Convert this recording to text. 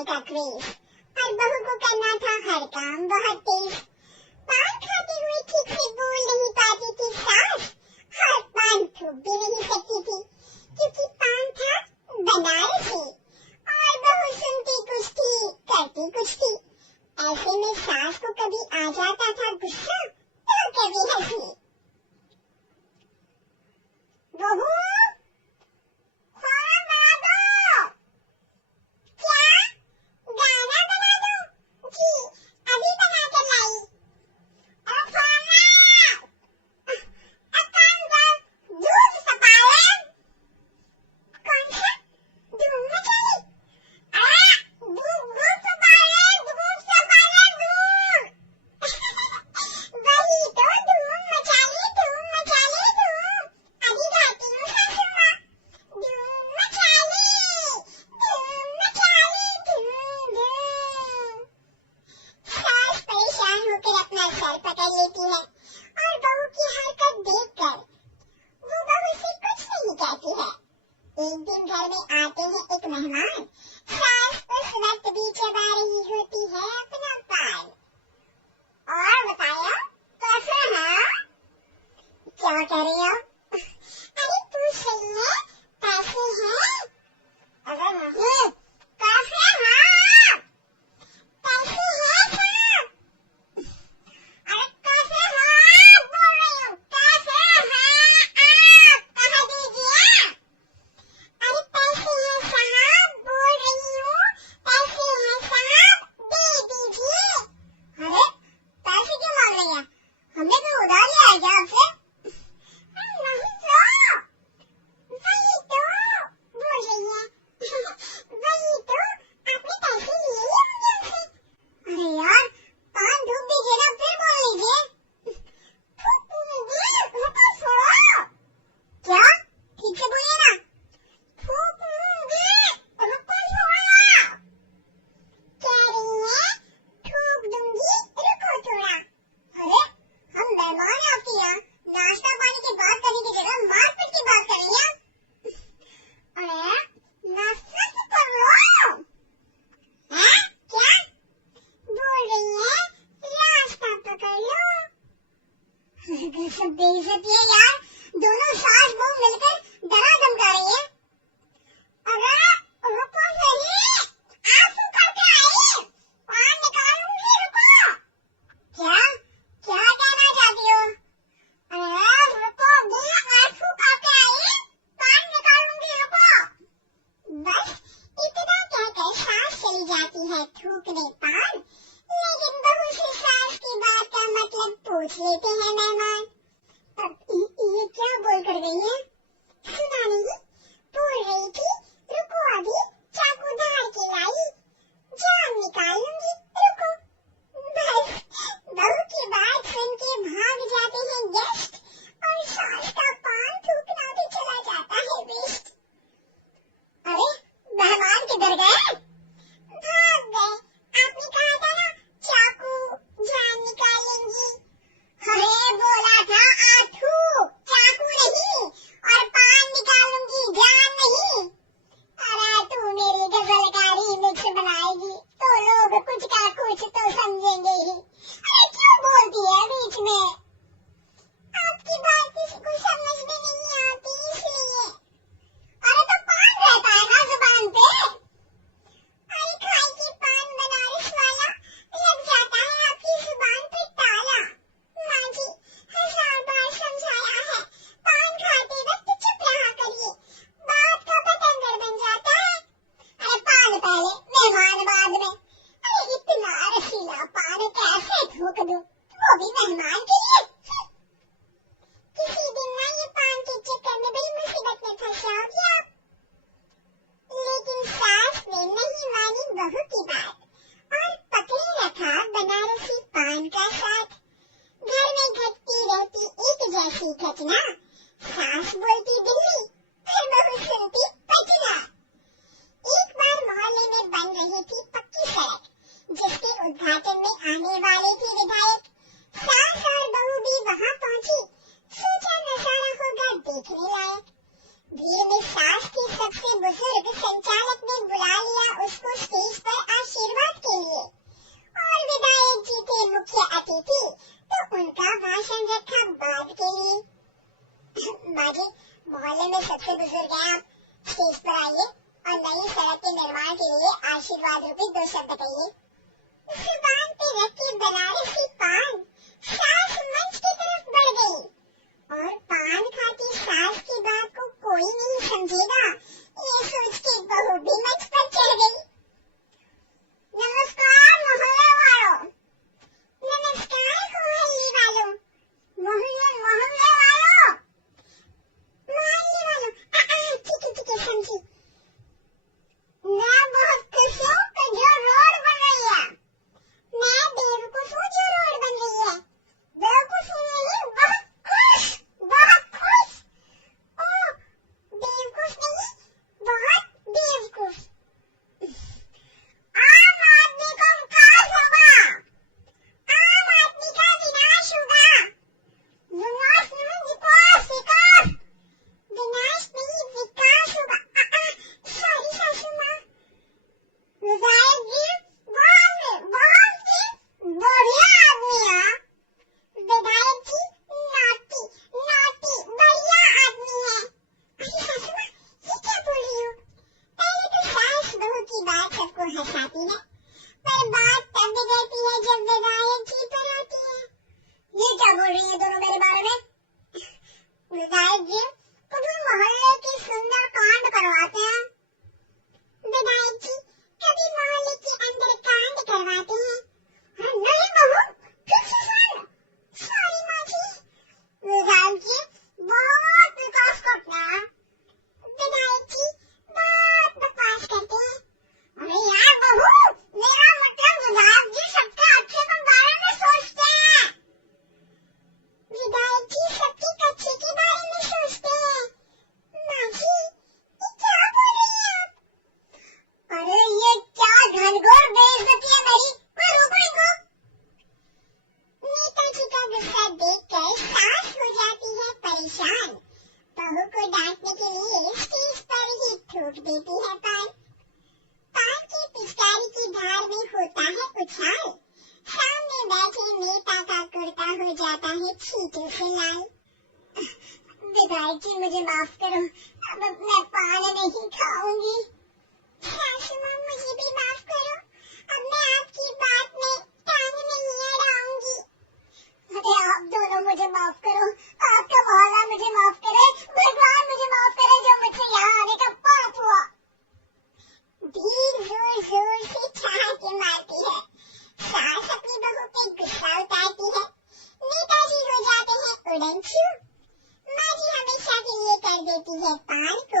खाने का क्रेज और बहू को करना था हर काम बहुत तेज। पान खाते हुए ठीक से बोल नहीं पाती थी सास, और पान थूक भी नहीं सकती थी क्योंकि पान था बनारसी और बहू सुनती कुछ थी करती कुछ थी। ऐसे में सास को कभी आ जाता था गुस्सा तो कभी हंसी। बहू सर पकड़ लेती है और बहू की हरकत देखकर वो बहू से कुछ नहीं कहती है। एक दिन घर में आते हैं एक मेहमान, सास उस वक्त भी चबा रही होती है अपना पान। और बताया कैसे है, क्या कह रही हो? अरे पूछ रही है कैसे है? अरे नहीं कैसे है, कैसे है साहब? अरे कैसे है बोल रही हूँ, कैसे है आप कह दीजिए। अरे कैसे है साहब बोल रही हूँ, कैसे है साहब दे दीजिए। अरे पैसे क्यों मांग रही है, हमने तो उधार लिया है क्या आपसे? नहीं तो वही तो बोल रही है वही तो आपने पैसे लिए ही होंगे हमसे। अरे यार पान धूप दीजिए ना फिर बोल लीजिए। क्या ठीक से बोलिए ना। फूक दूंगी रुको थोड़ा, कह रही है ठोक दूंगी रुको थोड़ा। अरे हम मेहमान हैं आपके यहाँ, नाश्ता पानी की बात करने की जगह मारपीट की बात कर रही हैं। अरे नफरत कर लो हैं क्या बोल रही है, रास्ता पकड़ लो। सब बेइज्जती है यार, दोनों सास बहू मिलकर डरा धमका रही है। अरे रुको सही, आंसू करके आई, पान निकालूंगी रुको। क्या क्या कहना चाहती हो? अरे रुको भी, आंसू करके आई, पान निकालूंगी रुको। बस इतना कहकर सास चली जाती है थूकने पान, लेकिन बहू से सास की बात का मतलब पूछ लेते हैं मेहमान। अब ये क्या बोल कर गई है, सुना नहीं? बोल रही थी रुको अभी चाकू धार के लाई, जान निकाल लूंगी रुको। बस बहू की बात सुन के भाग जाते हैं गेस्ट और सास का पान थूकना भी चला जाता है वेस्ट। अरे मेहमान किधर गए? भाग गए, आपने कहा था ना चाकू जान निकालेंगी। अरे बोला था आथू चाकू नहीं और पान निकालूंगी जान नहीं। अरे तू मेरी गजल का रीमिक्स बनाएगी तो लोग कुछ का कुछ तो समझेंगे ही। अरे क्यों बोलती है बीच में, आपकी बात किसी को समझ में नहीं आती इसलिए। अरे तो पान रहता है ना जुबान पे। अरे खाएगी पान बनारस वाला, लग जाता है आपकी जुबान पे ताला। माँ जी 1000 बार समझाया है, पान खाते वक्त चुप रहा करिए, बात का पतंगर बन जाता है। अरे पान पहले मेहमान बाद में। अरे इतना रसीला पान कैसे थूक दूं, वो भी मेहमान के लिए। किसी दिन ना ये पान के चक्कर में बड़ी मुसीबत में फंस जाओगी आप। लेकिन सास ने नहीं मानी बहू की बात और पकड़े रखा बनारसी पान का साथ। घर में घटती रहती एक जैसी घटना, सास बोलती दिल्ली फिर बहू सुनती पटना। एक बार मोहल्ले में बन रही थी पक्की सड़क, जिसके उद्घाटन में आने वाले थे विधायक। सास और बहू भी वहां पहुंची, सोचा नजारा होगा देखने लायक। भीड़ में सास के सबसे बुजुर्ग संचालक ने बुला लिया उसको स्टेज पर बाद के लिए। माँ जी, मोहल्ले में सबसे बुजुर्ग हैं आप, स्टेज पर आइए और नई सड़क के निर्माण के लिए आशीर्वाद रूपी 2 शब्द कहिए। जुबान पे रखी बनारसी पान सास मंच की तरफ बढ़ गई और पान खाती सास की बात को कोई नहीं समझेगा, ये सोच के बहू भी मंच पर चढ़ गई। नमस्कार मोहल्ले वालों, नमस्कार मोहल्ले वालों, मोहल्ले वालों, ठीक है समझी। मैं बहुत खुश हूँ कि जो रोड बन रही है, मैं बेवकूफ हूँ जो रोड बन रही है, बेवकूफ नहीं, बहुत खुश, ओह बेवकूफ नहीं, बहुत बेवकूफ। आम आदमी को विकास होगा, आम आदमी का विनाश होगा, विनाश नहीं विकास, विनाश नहीं विकास होगा। सॉरी सासू माँ, विधायक जी बहुत बढ़िया आदमी है, विधायक जी नॉटी बढ़िया आदमी है। अरे सासू माँ, ये क्या बोल रही हो? पहले तो सास बहू की बात सबको हंसाती है, पर बात तब बिगड़ती है जब विधायक जी पर आती है। ये क्या बोल रही है दोनों मेरे बारे में? विधायक जी कभी मोहल्ले के सुंदर कांड करवाते हैं, विधायक जी कभी मोहल्ले के अंदर कांड करवाते हैं। नहीं बहू, फिर से सुन, सॉरी माँ जी। विधायक जी बहुत विकास करते हैं, विधायक जी बहुत बकवास करते हैं। अरे यार बहू, मेरा मतलब विधायक जी सबके अच्छे के बारे में सोचते हैं, विधायक जी सबके अच्छे के बारे में सोचते हैं। माँ जी, ये क्या बोल रही हैं आप? अरे ये क्या घनघोर बेइज्जती है मेरी, कोई रोको इनको। नेताजी का गुस्सा देखकर सास हो जाती है परेशान, बहू को डांटने के लिए स्टेज पर ही थूक देती है पान की पिचकारी की धार में होता है उछाल, सामने बैठे नेता का कुर्ता हो जाता है छींटों से लाल। विधायक जी मुझे माफ करो, अब मैं पान नहीं खाऊंगी। सासू माँ मुझे भी माफ करो, अब मैं आपकी बात में टांग नहीं अड़ाऊंगी। अरे आप दोनों मुझे माफ करो, आपका मोहल्ला मुझे माफ करे, भगवान मुझे माफ करे जो मुझसे यहाँ आने का पाप हुआ। धीर जोर जोर से ठहाके मारती है, सास अपनी बहू पे गुस्सा उतारती है, नेताजी हो जाते हैं उड़नछू, माँ जी हमेशा के लिए कर देती है पान को